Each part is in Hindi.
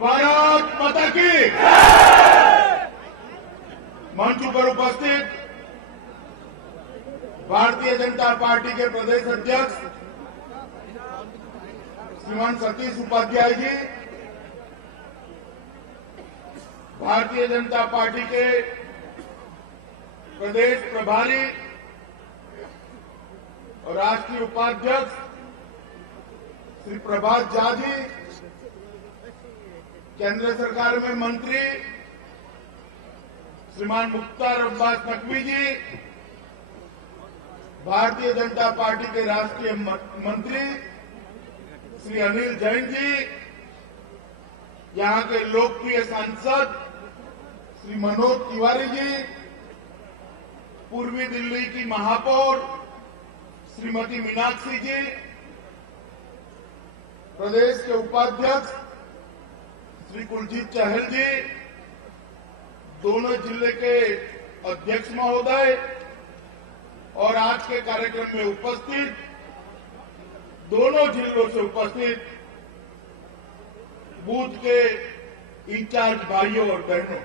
भारत माता की। मंच पर उपस्थित भारतीय जनता पार्टी के प्रदेश अध्यक्ष श्रीमान सतीश उपाध्याय जी, भारतीय जनता पार्टी के प्रदेश प्रभारी और राष्ट्रीय उपाध्यक्ष श्री प्रभात झा जी, केंद्र सरकार में मंत्री श्रीमान मुख्तार अब्बास नकवी जी, भारतीय जनता पार्टी के राष्ट्रीय मंत्री श्री अनिल जैन जी, यहां के लोकप्रिय सांसद श्री मनोज तिवारी जी, पूर्वी दिल्ली की महापौर श्रीमती मीनाक्षी जी, प्रदेश के उपाध्यक्ष श्री कुलजीत चहल जी, दोनों जिले के अध्यक्ष महोदय और आज के कार्यक्रम में उपस्थित दोनों जिलों से उपस्थित बूथ के इंचार्ज भाइयों और बहनों,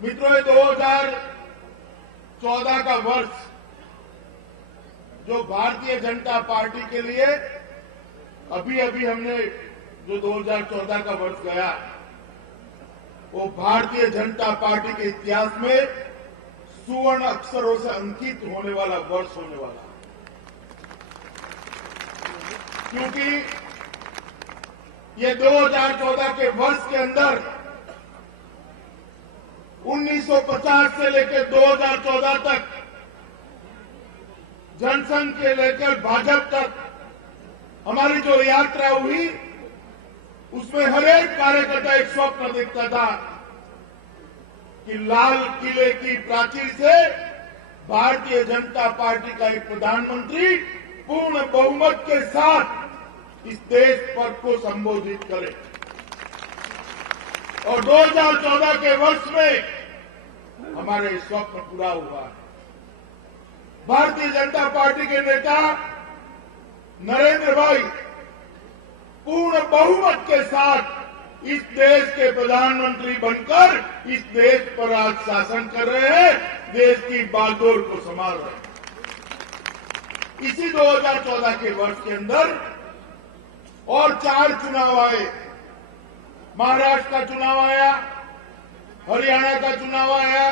मित्रों, 2014 का वर्ष जो भारतीय जनता पार्टी के लिए अभी हमने जो 2014 का वर्ष गया, वो भारतीय जनता पार्टी के इतिहास में सुवर्ण अक्षरों से अंकित होने वाला वर्ष होने वाला, क्योंकि ये 2014 के वर्ष के अंदर 1950 से लेकर 2014 तक जनसंघ के लेकर भाजपा तक हमारी जो यात्रा हुई, उसमें हर एक कार्यकर्ता एक स्वप्न देखता था कि लाल किले की प्राचीर से भारतीय जनता पार्टी का एक प्रधानमंत्री पूर्ण बहुमत के साथ इस देश पर को संबोधित करे। और 2014 के वर्ष में हमारे स्वप्न पूरा हुआ है। भारतीय जनता पार्टी के नेता नरेंद्र भाई पूर्ण बहुमत के साथ इस देश के प्रधानमंत्री बनकर इस देश पर आज शासन कर रहे हैं, देश की बागडोर को संभाल रहे हैं। इसी 2014 के वर्ष के अंदर और 4 चुनाव आए। महाराष्ट्र का चुनाव आया, हरियाणा का चुनाव आया,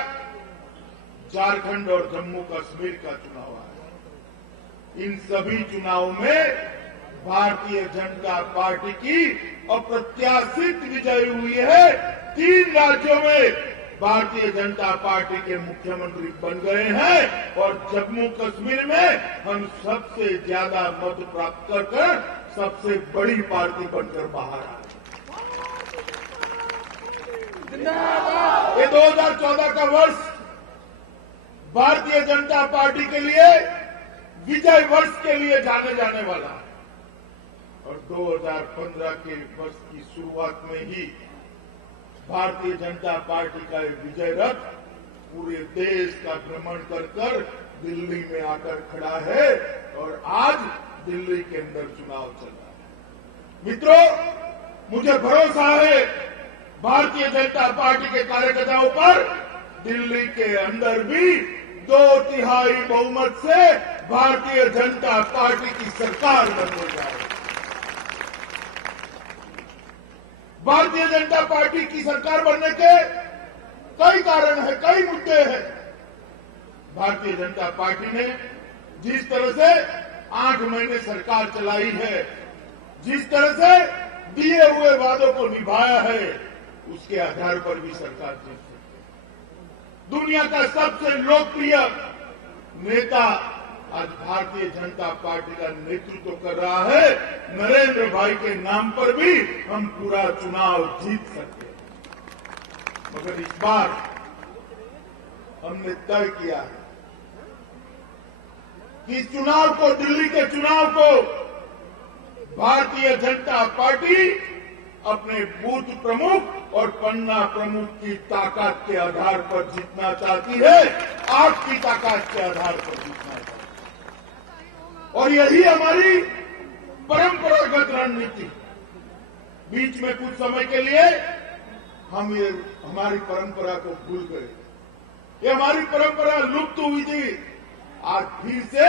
झारखंड और जम्मू कश्मीर का चुनाव आया। इन सभी चुनावों में भारतीय जनता पार्टी की अप्रत्याशित विजय हुई है। 3 राज्यों में भारतीय जनता पार्टी के मुख्यमंत्री बन गए हैं और जम्मू कश्मीर में हम सबसे ज्यादा मत प्राप्त कर सबसे बड़ी पार्टी बनकर बाहर आए। ये 2014 का वर्ष भारतीय जनता पार्टी के लिए विजय वर्ष के लिए जाने जाने वाला है। और 2015 के वर्ष की शुरुआत में ही भारतीय जनता पार्टी का विजय रथ पूरे देश का भ्रमण कर दिल्ली में आकर खड़ा है और आज दिल्ली के अंदर चुनाव चल रहा है। मित्रों, मुझे भरोसा है भारतीय जनता पार्टी के कार्यकर्ताओं पर दिल्ली के अंदर भी 2/3 बहुमत से भारतीय जनता पार्टी की सरकार बनने जा रही है। भारतीय जनता पार्टी की सरकार बनने के कई कारण हैं, कई मुद्दे हैं। भारतीय जनता पार्टी ने जिस तरह से 8 महीने सरकार चलाई है, जिस तरह से दिए हुए वादों को निभाया है, उसके आधार पर भी सरकार जीत सकती है। दुनिया का सबसे लोकप्रिय नेता आज भारतीय जनता पार्टी का नेतृत्व कर रहा है। नरेंद्र भाई के नाम पर भी हम पूरा चुनाव जीत सकते हैं। मगर इस बार हमने तय किया है कि इस चुनाव को, दिल्ली के चुनाव को भारतीय जनता पार्टी अपने बूथ प्रमुख और पन्ना प्रमुख की ताकत के आधार पर जीतना चाहती है, आपकी ताकत के आधार पर जीतना चाहती है। और यही हमारी परंपरागत रणनीति। बीच में कुछ समय के लिए हम ये हमारी परंपरा को भूल गए। ये हमारी परंपरा लुप्त हुई थी। आज फिर से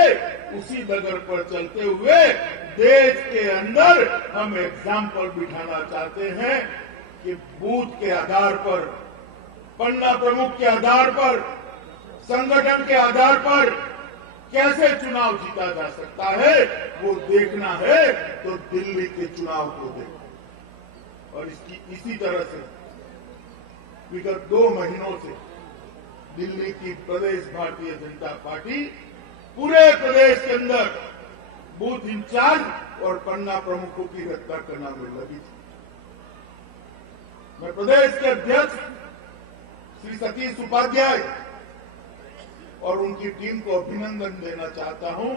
उसी डगर पर चलते हुए देश के अंदर हम एग्जाम्पल बिठाना चाहते हैं कि बूथ के आधार पर, पन्ना प्रमुख के आधार पर, संगठन के आधार पर कैसे चुनाव जीता जा सकता है, वो देखना है तो दिल्ली के चुनाव को देखो। और इसी तरह से विगत 2 महीनों से दिल्ली की प्रदेश भारतीय जनता पार्टी पूरे प्रदेश के अंदर बूथ इंचार्ज और पन्ना प्रमुखों की हत्या करना में लगी थी। मैं प्रदेश के अध्यक्ष श्री सतीश उपाध्याय और उनकी टीम को अभिनंदन देना चाहता हूं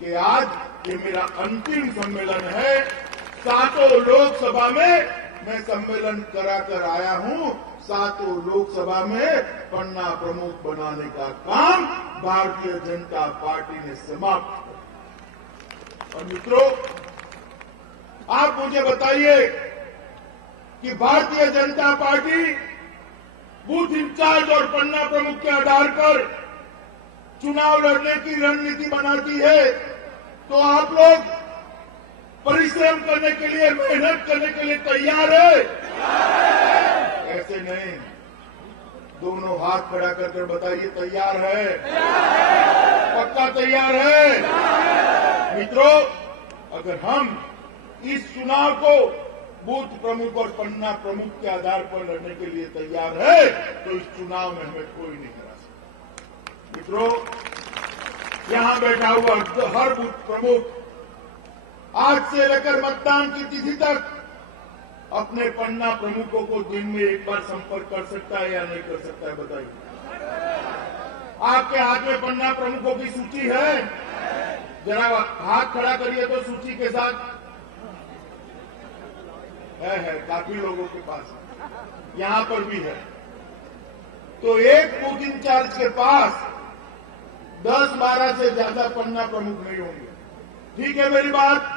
कि आज ये मेरा अंतिम सम्मेलन है। 7 लोकसभा में मैं सम्मेलन कराकर आया हूं। 7 लोकसभा में पन्ना प्रमुख बनाने का काम भारतीय जनता पार्टी ने समाप्त किया। और मित्रों, आप मुझे बताइए कि Bharatiya Janata party booth in charge और पन्ना प्रमुख के आधार पर चुनाव लड़ने की रणनीति बनाती है, तो आप लोग परिश्रम करने के लिए, मेहनत करने के लिए तैयार है? ऐसे नहीं, दोनों हाथ खड़ा करके बताइए तैयार है? पक्का तैयार है? मित्रों, अगर हम इस चुनाव को बूथ प्रमुख और पन्ना प्रमुख के आधार पर लड़ने के लिए तैयार है, तो इस चुनाव में हमें कोई नहीं हरा सकता। मित्रों, यहां बैठा हुआ हर बूथ प्रमुख आज से लेकर मतदान की तिथि तक अपने पन्ना प्रमुखों को दिन में एक बार संपर्क कर सकता है या नहीं कर सकता है, बताइए। आपके हाथ में पन्ना प्रमुखों की सूची है? जरा हाथ खड़ा करिए तो सूची के साथ है काफी लोगों के पास, यहां पर भी है। तो एक बूथ इंचार्ज के पास 10-12 से ज्यादा पन्ना प्रमुख नहीं होंगे। ठीक है मेरी बात?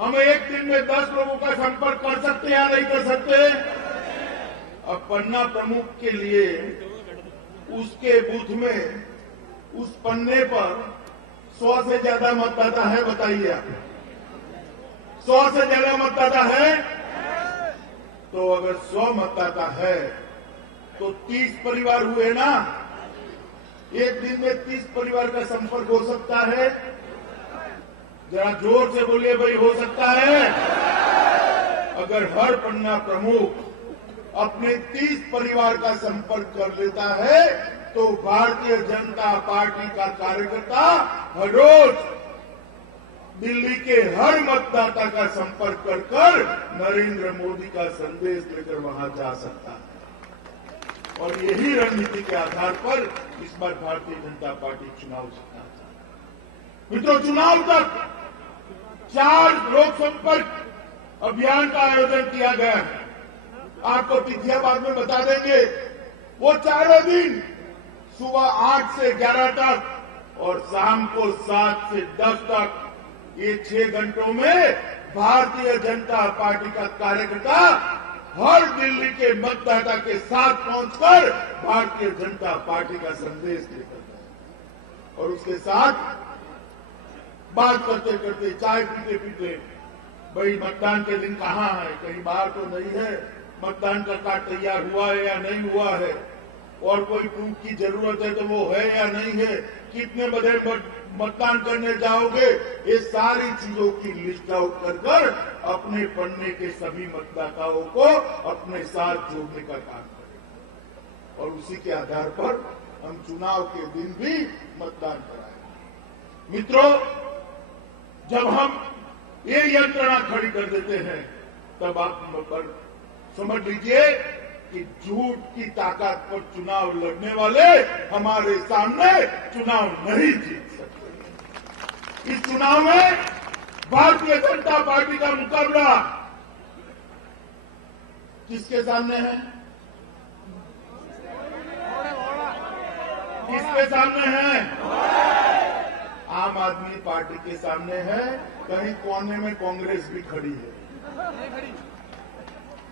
हम एक दिन में 10 लोगों का संपर्क कर सकते हैं या नहीं कर सकते? अब पन्ना प्रमुख के लिए उसके बूथ में, उस पन्ने पर 100 से ज्यादा मतदाता है, बताइए आप। 100 से ज्यादा मतदाता है? तो अगर 100 मतदाता है तो 30 परिवार हुए ना? एक दिन में 30 परिवार का संपर्क हो सकता है? जरा जोर से बोलिए भाई, हो सकता है? अगर हर पन्ना प्रमुख अपने 30 परिवार का संपर्क कर लेता है तो भारतीय जनता पार्टी का कार्यकर्ता हर रोज दिल्ली के हर मतदाता का संपर्क कर नरेंद्र मोदी का संदेश लेकर वहां जा सकता है। और यही रणनीति के आधार पर इस बार भारतीय जनता पार्टी चुनाव जीतना चाहती है। मित्रों, चुनाव तक 4 लोक संपर्क अभियान का आयोजन किया गया है। आपको तिथियां बाद में बता देंगे। वो चारों दिन सुबह 8 से 11 तक और शाम को 7 से 10 तक, ये 6 घंटों में भारतीय जनता पार्टी का कार्यकर्ता हर दिल्ली के मतदाता के साथ पहुंचकर भारतीय जनता पार्टी का संदेश लेकर जाए। और उसके साथ बात करते करते, चाय पीते पीते, भाई मतदान के दिन कहाँ है, कहीं बाहर तो नहीं है, मतदान का कार्ड तैयार हुआ है या नहीं हुआ है, और कोई प्रूफ की जरूरत है तो वो है या नहीं है, कितने बजे मतदान करने जाओगे, ये सारी चीजों की लिस्ट आउट कर अपने पन्ने के सभी मतदाताओं को अपने साथ जोड़ने का काम करें। और उसी के आधार पर हम चुनाव के दिन भी मतदान कराएंगे। मित्रों, जब हम ये यंत्रणा खड़ी कर देते हैं तब आप समझ लीजिए कि झूठ की ताकत पर चुनाव लड़ने वाले हमारे सामने चुनाव नहीं जीत सकते। इस चुनाव में भारतीय जनता पार्टी का मुकाबला किसके सामने है? किसके सामने है? आम आदमी पार्टी के सामने है। कहीं कोने में कांग्रेस भी खड़ी है।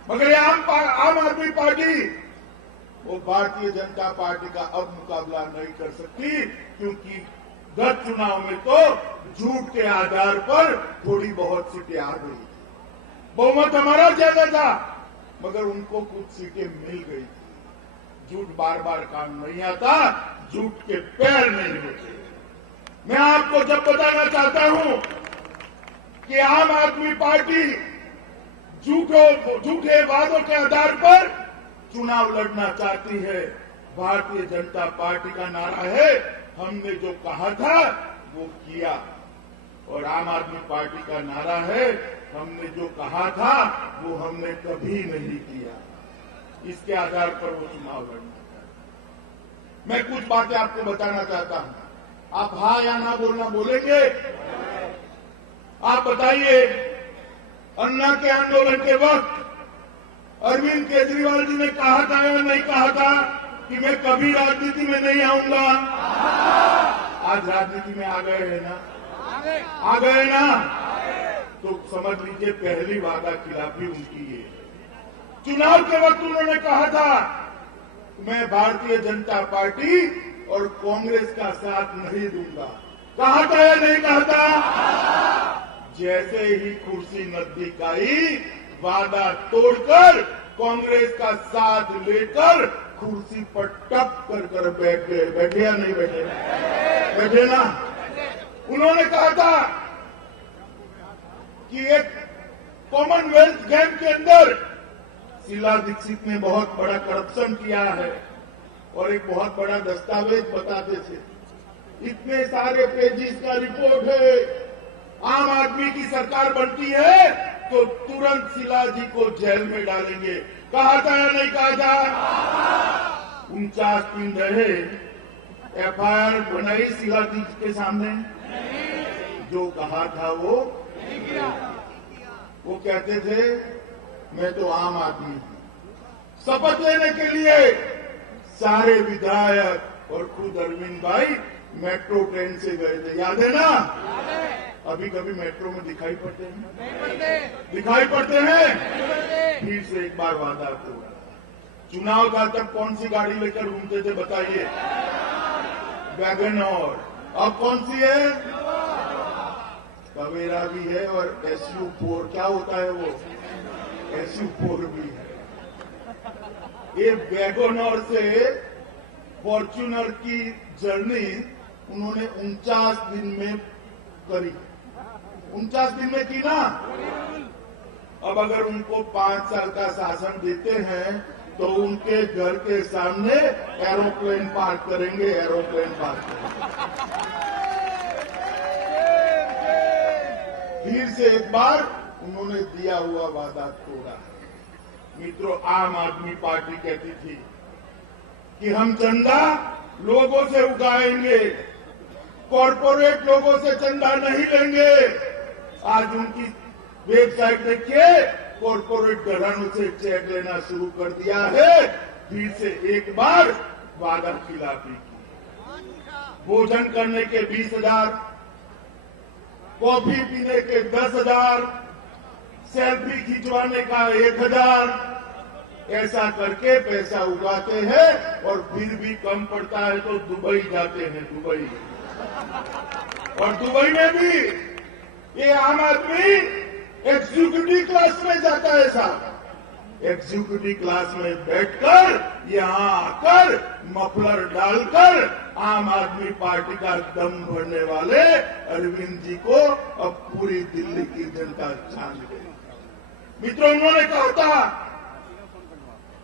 मगर ये आम आदमी पार्टी वो भारतीय जनता पार्टी का अब मुकाबला नहीं कर सकती, क्योंकि गत चुनाव में तो झूठ के आधार पर थोड़ी बहुत सीटें आ गई। बहुमत हमारा ज्यादा था, मगर उनको कुछ सीटें मिल गई थी। झूठ बार बार काम नहीं आता, झूठ के पैर नहीं होते। मैं आपको जब बताना चाहता हूं कि आम आदमी पार्टी झूठे वादों के आधार पर चुनाव लड़ना चाहती है, भारतीय जनता पार्टी का नारा है हमने जो कहा था वो किया, और आम आदमी पार्टी का नारा है हमने जो कहा था वो हमने कभी नहीं किया। इसके आधार पर वो चुनाव लड़ना चाहता। मैं कुछ बातें आपको बताना चाहता हूं, आप हाँ या ना बोलना बोलेंगे? आप बताइए, अन्ना के आंदोलन के वक्त अरविंद केजरीवाल जी ने कहा था या नहीं कहा था कि मैं कभी राजनीति में नहीं आऊंगा? आज राजनीति में आ गए हैं ना, आ गए ना, तो समझ लीजिए पहली वादा खिलाफी उनकी है। चुनाव के वक्त उन्होंने कहा था मैं भारतीय जनता पार्टी और कांग्रेस का साथ नहीं दूंगा। कहा था या नहीं कहा था? जैसे ही कुर्सी नजदीक आई, वादा तोड़कर कांग्रेस का साथ लेकर कुर्सी पर टप कर बैठ गए। बैठे या नहीं बैठे? बैठे ना। उन्होंने कहा था कि एक कॉमनवेल्थ गेम के अंदर शीला दीक्षित ने बहुत बड़ा करप्शन किया है, और एक बहुत बड़ा दस्तावेज बताते थे, इतने सारे पेजिस का रिपोर्ट है, आम आदमी की सरकार बनती है तो तुरंत शीला जी को जेल में डालेंगे। कहा था या नहीं कहा था? 49 दिन रहे, एफआईआर बनाई शीला जी के सामने, जो कहा था वो कहते थे मैं तो आम आदमी हूं। शपथ लेने के लिए सारे विधायक और खुद अरविंद भाई मेट्रो ट्रेन से गए थे, याद है ना? अभी कभी मेट्रो में दिखाई पड़ते हैं? दिखाई पड़ते हैं? फिर से एक बार वादा तोड़ा। चुनाव का तब कौन सी गाड़ी लेकर घूमते थे बताइए? वैगनर। अब कौन सी है? टवेरा भी है, और SU4 क्या होता है वो? SU4 भी है। ये वैगनर से फॉर्च्यूनर की जर्नी उन्होंने 49 दिन में करी। 49 दिन में की ना। अब अगर उनको 5 साल का शासन देते हैं तो उनके घर के सामने एरोप्लेन पार्क करेंगे, एरोप्लेन पार्क करेंगे। फिर से एक बार उन्होंने दिया हुआ वादा तोड़ा। मित्रों, आम आदमी पार्टी कहती थी कि हम चंदा लोगों से उगाएंगे, कॉरपोरेट लोगों से चंदा नहीं लेंगे। आज उनकी वेबसाइट देखिए, कॉरपोरेट घरानों से चेक लेना शुरू कर दिया है। फिर से एक बार वादा खिलाफी की। भोजन करने के 20,000, कॉफी पीने के 10,000, सेल्फी खिंचवाने का 1,000, ऐसा करके पैसा उगाते हैं, और फिर भी कम पड़ता है तो दुबई जाते हैं, दुबई। और दुबई में भी ये आम आदमी एग्जीक्यूटिव क्लास में जाता है साहब। एग्जीक्यूटिव क्लास में बैठकर यहां आकर मफलर डालकर आम आदमी पार्टी का दम भरने वाले अरविंद जी को अब पूरी दिल्ली की जनता जान गई। मित्रों, उन्होंने कहा था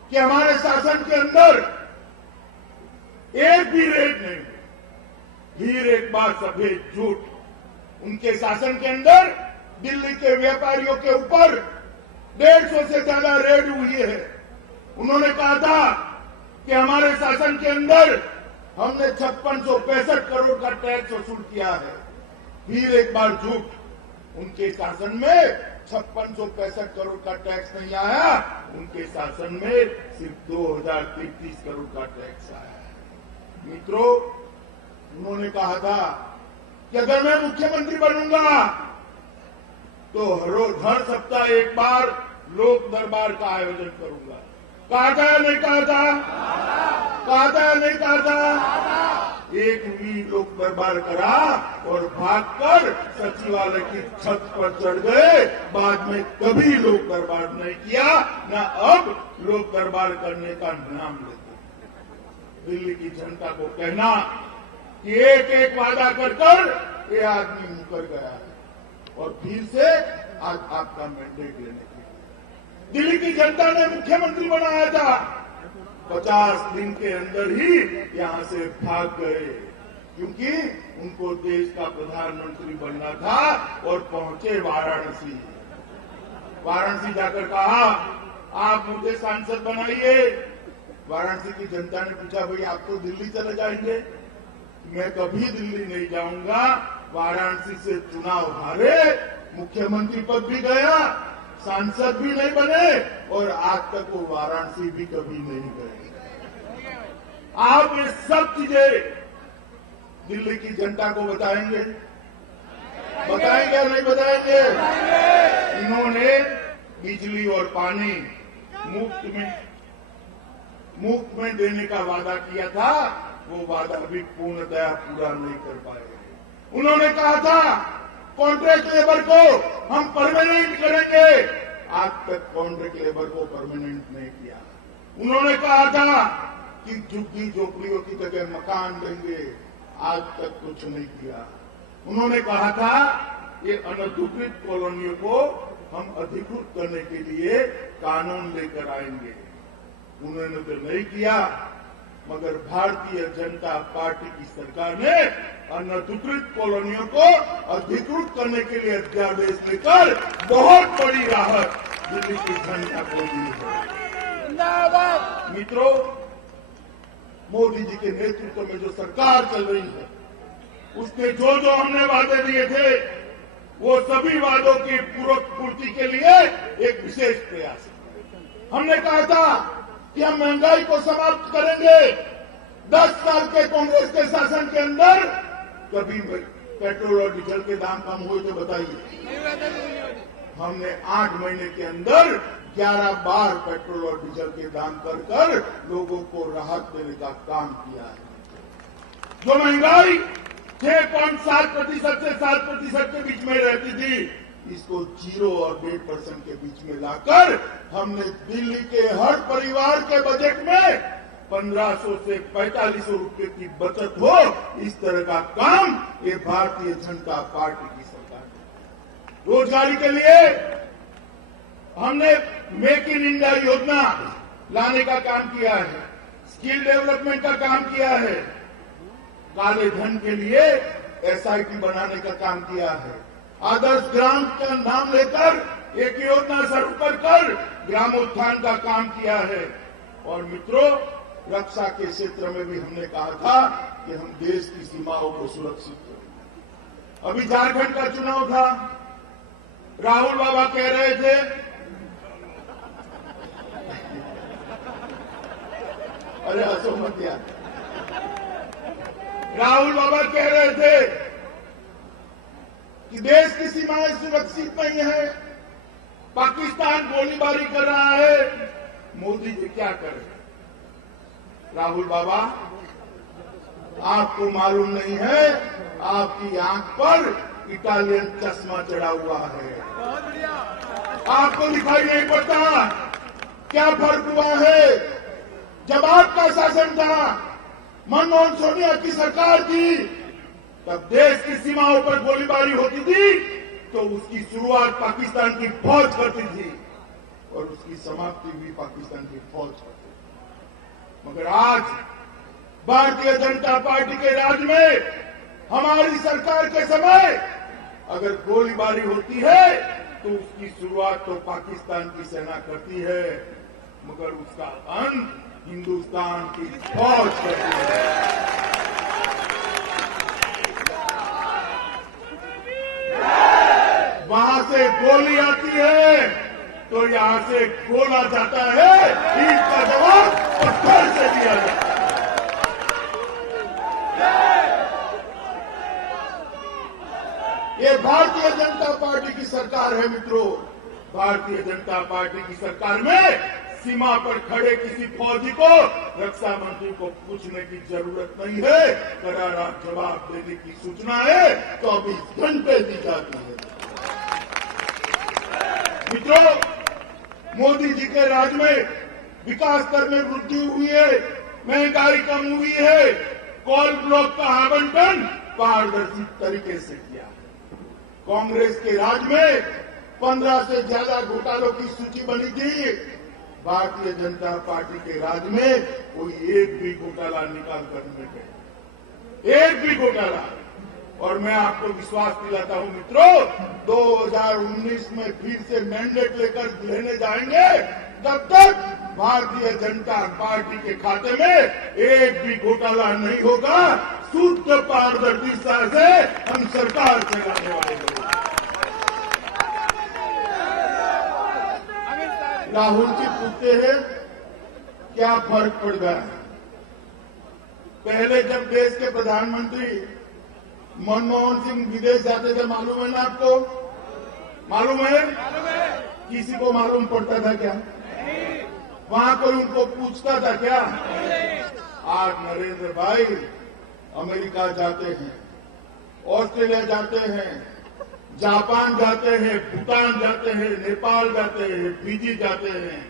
कि हमारे शासन के अंदर एक भी रेड नहीं। फिर एक बार सफेद झूठ। उनके शासन के अंदर दिल्ली के व्यापारियों के ऊपर 150 से ज्यादा रेड हुई है। उन्होंने कहा था कि हमारे शासन के अंदर हमने 5665 करोड़ का टैक्स वसूल किया है। फिर एक बार झूठ। उनके शासन में 5665 करोड़ का टैक्स नहीं आया, उनके शासन में सिर्फ 2033 करोड़ का टैक्स आया है। मित्रों, उन्होंने कहा था कि अगर मैं मुख्यमंत्री बनूंगा तो हर सप्ताह एक बार लोक दरबार का आयोजन करूंगा। कहा था या नहीं कहा था? कहा था या नहीं कहा था? एक भी लोक दरबार करा और भागकर सचिवालय की छत पर चढ़ गए। बाद में कभी लोक दरबार नहीं किया, न अब लोक दरबार करने का नाम लेते। दिल्ली की जनता को कहना कि एक एक वादा कर कर ये आदमी मुकर गया है और फिर से आज आपका मैंडेट लेने के लिए दिल्ली की जनता ने मुख्यमंत्री बनाया था। 50 दिन के अंदर ही यहां से भाग गए, क्योंकि उनको देश का प्रधानमंत्री बनना था और पहुंचे वाराणसी। वाराणसी जाकर कहा आप मुझे सांसद बनाइए। वाराणसी की जनता ने पूछा भाई आप तो दिल्ली चले जाएंगे? मैं कभी दिल्ली नहीं जाऊंगा। वाराणसी से चुनाव हारे, मुख्यमंत्री पद भी गया, सांसद भी नहीं बने और आज तक वो वाराणसी भी कभी नहीं गए। आप ये सब चीजें दिल्ली की जनता को बताएंगे? बताएंगे या नहीं बताएंगे? इन्होंने बिजली और पानी मुफ्त में देने का वादा किया था, वो वादा अभी पूर्णतया पूरा नहीं कर पाए। उन्होंने कहा था कॉन्ट्रैक्ट लेबर को हम परमानेंट करेंगे, आज तक कॉन्ट्रैक्ट लेबर को परमानेंट नहीं किया। उन्होंने कहा था कि झुग्गी झोपड़ियों की जगह मकान देंगे, आज तक कुछ नहीं किया। उन्होंने कहा था ये अनधिकृत कॉलोनियों को हम अधिकृत करने के लिए कानून लेकर आएंगे, उन्होंने तो नहीं किया। मगर भारतीय जनता पार्टी की सरकार ने अनधिकृत कॉलोनियों को अधिकृत करने के लिए अध्यादेश लेकर बहुत बड़ी राहत दिल्ली की जनता को दी है। मित्रों, मोदी जी के नेतृत्व में जो सरकार चल रही है, उसने जो हमने वादे दिए थे, वो सभी वादों की पूर्ति के लिए एक विशेष प्रयास है। हमने कहा था कि हम महंगाई को समाप्त करेंगे। 10 साल के कांग्रेस के शासन के अंदर कभी पेट्रोल और डीजल के दाम कम हुए तो बताइए। हमने 8 महीने के अंदर 11 बार पेट्रोल और डीजल के दाम कर लोगों को राहत देने का काम किया है। जो महंगाई 6.7% से 7% के बीच में रहती थी, इसको 0 और 1.5% के बीच में लाकर हमने दिल्ली के हर परिवार के बजट में 1500 से 4500 रुपए की बचत हो, इस तरह का काम ये भारतीय जनता पार्टी की सरकार है। रोजगारी के लिए हमने मेक इन इंडिया योजना लाने का काम किया है, स्किल डेवलपमेंट का काम किया है, काले धन के लिए एसआईटी बनाने का काम किया है, आदर्श ग्राम का नाम लेकर एक योजना शुरू कर ग्रामोत्थान का काम किया है। और मित्रों, रक्षा के क्षेत्र में भी हमने कहा था कि हम देश की सीमाओं को सुरक्षित करेंगे। अभी झारखंड का चुनाव था, राहुल बाबा कह रहे थे अरे हंसो मत यार, राहुल बाबा कह रहे थे कि देश की सीमाएं सुरक्षित नहीं है, पाकिस्तान गोलीबारी कर रहा है, मोदी जी क्या करें? राहुल बाबा, आपको मालूम नहीं है, आपकी आंख पर इटालियन चश्मा चढ़ा हुआ है, आपको दिखाई नहीं पड़ता। क्या फर्क हुआ है? जब आपका शासन था, मनमोहन सोनिया की सरकार थी, तब देश की सीमाओं पर गोलीबारी होती थी तो उसकी शुरुआत पाकिस्तान की फौज करती थी और उसकी समाप्ति भी पाकिस्तान की फौज करती थी। मगर आज भारतीय जनता पार्टी के राज में, हमारी सरकार के समय अगर गोलीबारी होती है तो उसकी शुरुआत तो पाकिस्तान की सेना करती है, मगर उसका अंत हिंदुस्तान की फौज करती है। वहां से गोली आती है तो यहां से गोला जाता है, इसका जवाब पत्थर से दिया जाता है। ये भारतीय जनता पार्टी की सरकार है मित्रों। भारतीय जनता पार्टी की सरकार में सीमा पर खड़े किसी फौजी को, रक्षा मंत्री को पूछने की जरूरत नहीं है। करारा जवाब देने की सूचना है 24 घंटे दी जाती है। मित्रों, मोदी जी के राज में विकास दर में वृद्धि हुई है, महंगाई कम हुई है, कोल ब्लॉक का आवंटन पारदर्शी तरीके से किया है। कांग्रेस के राज में 15 से ज्यादा घोटालों की सूची बनी थी। भारतीय जनता पार्टी के राज में कोई एक भी घोटाला निकाल कर नहीं गए, एक भी घोटाला। और मैं आपको विश्वास दिलाता हूं मित्रों, 2019 में फिर से मैंडेट लेकर लेने जाएंगे, तब तक भारतीय जनता पार्टी के खाते में एक भी घोटाला नहीं होगा। शुद्ध पारदर्शिता से हम सरकार चलाने वाले लोग। राहुल जी पूछते हैं क्या फर्क पड़ गया है। पहले जब देश के प्रधानमंत्री मनमोहन सिंह विदेश जाते थे, मालूम है ना आपको? मालूम है? किसी को मालूम पड़ता था क्या? वहां कोई उनको पूछता था क्या? आज नरेंद्र भाई अमेरिका जाते हैं, ऑस्ट्रेलिया जाते हैं, जापान जाते हैं, भूटान जाते हैं, नेपाल जाते हैं, फिजी जाते हैं।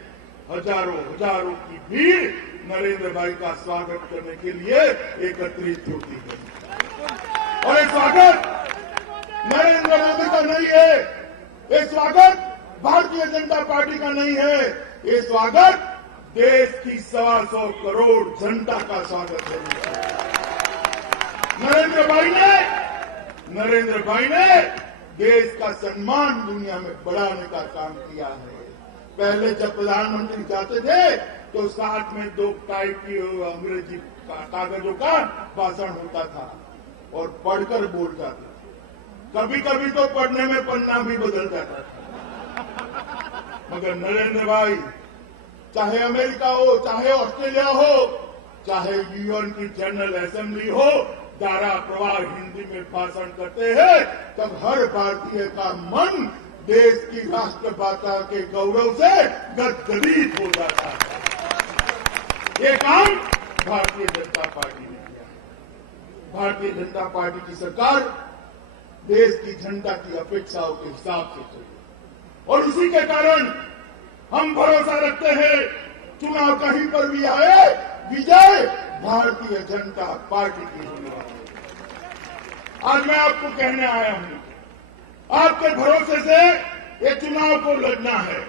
हजारों की भीड़ नरेंद्र भाई का स्वागत करने के लिए एकत्रित होती है। और ये स्वागत नरेंद्र मोदी का नहीं है, ये स्वागत भारतीय जनता पार्टी का नहीं है, ये स्वागत देश की 125 करोड़ जनता का स्वागत है। नरेंद्र भाई ने देश का सम्मान दुनिया में बढ़ाने का काम किया है। पहले जब प्रधानमंत्री जाते थे तो साथ में 2 टाइप की अंग्रेजी कागजों का भाषण होता था और पढ़कर बोल जाते थे। कभी कभी तो पढ़ने में पन्ना भी बदल जाता था। मगर नरेंद्र भाई चाहे अमेरिका हो, चाहे ऑस्ट्रेलिया हो, चाहे यूएन की जनरल असेंबली हो, धारा प्रवाह हिंदी में भाषण करते हैं, तब हर भारतीय का मन देश की राष्ट्रभाषा के गौरव से गदगदित हो जाता है। ये काम भारतीय जनता पार्टी ने किया। भारतीय जनता पार्टी की सरकार देश की जनता की अपेक्षाओं के हिसाब से चली और उसी के कारण हम भरोसा रखते हैं, चुनाव कहीं पर भी आए, विजय भारतीय जनता पार्टी की होने वाली है। आज मैं आपको कहने आया हूं, आपके भरोसे से ये चुनाव को लड़ना है।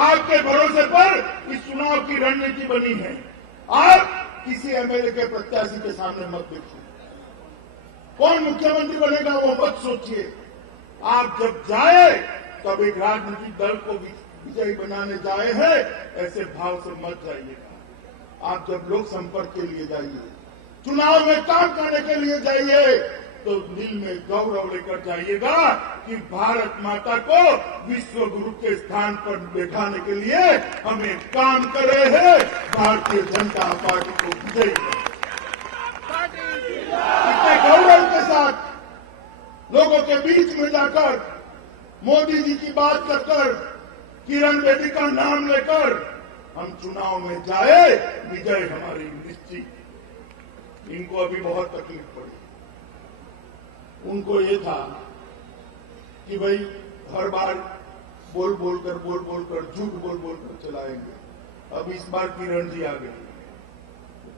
आपके भरोसे पर इस चुनाव की रणनीति बनी है। आप किसी एमएलए के प्रत्याशी के सामने मत देखिए, कौन मुख्यमंत्री बनेगा वो मत सोचिए। आप जब जाए तब एक राजनीतिक दल को विजयी बनाने जाए हैं, ऐसे भाव से मत जाइएगा। आप जब लोक संपर्क के लिए जाइए, चुनाव में काम करने के लिए जाइए, तो दिल में गौरव लेकर जाइएगा कि भारत माता को विश्व गुरु के स्थान पर बैठाने के लिए हमें काम कर रहे हैं। भारतीय जनता पार्टी को विजयी इतने गौरव के साथ लोगों के बीच में जाकर मोदी जी की बात कर किरण बेदी का नाम लेकर हम चुनाव में जाए, विजय हमारी निश्चित। इनको अभी बहुत तकलीफ पड़ी। उनको ये था कि भाई हर बार बोल बोलकर झूठ बोलकर चलाएंगे। अब इस बार किरण जी आ गई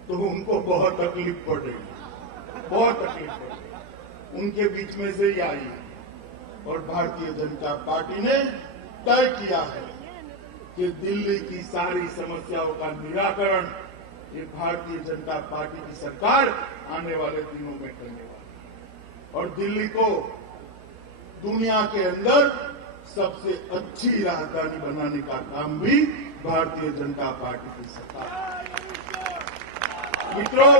तो उनको बहुत तकलीफ पड़ रही, बहुत तकलीफ पड़ रही। उनके बीच में से ही आई और भारतीय जनता पार्टी ने तय किया है कि दिल्ली की सारी समस्याओं का निराकरण ये भारतीय जनता पार्टी की सरकार आने वाले दिनों में करने वाली है। और दिल्ली को दुनिया के अंदर सबसे अच्छी राजधानी बनाने का काम भी भारतीय जनता पार्टी की सरकार। मित्रों,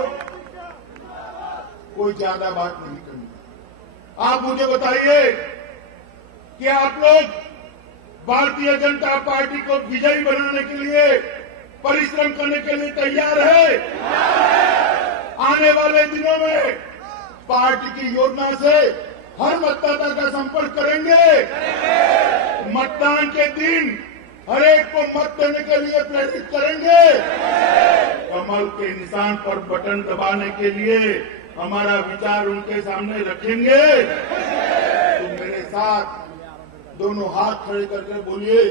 कोई ज्यादा बात नहीं करनी। आप मुझे बताइए कि आप लोग भारतीय जनता पार्टी को विजयी बनाने के लिए परिश्रम करने के लिए तैयार है? आने वाले दिनों में पार्टी की योजना से हर मतदाता का संपर्क करेंगे। मतदान के दिन हर एक को मत देने के लिए प्रेरित करेंगे। कमल के निशान पर बटन दबाने के लिए हमारा विचार उनके सामने रखेंगे। तो मेरे साथ दोनों हाथ खड़े करके बोलिए,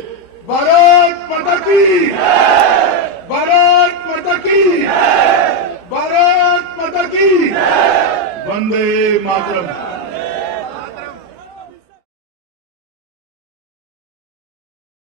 भारत माता की, भारत माता की, भारत माता की, वंदे मातरम।